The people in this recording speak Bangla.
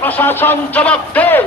প্রশাসন জবাব দেয়।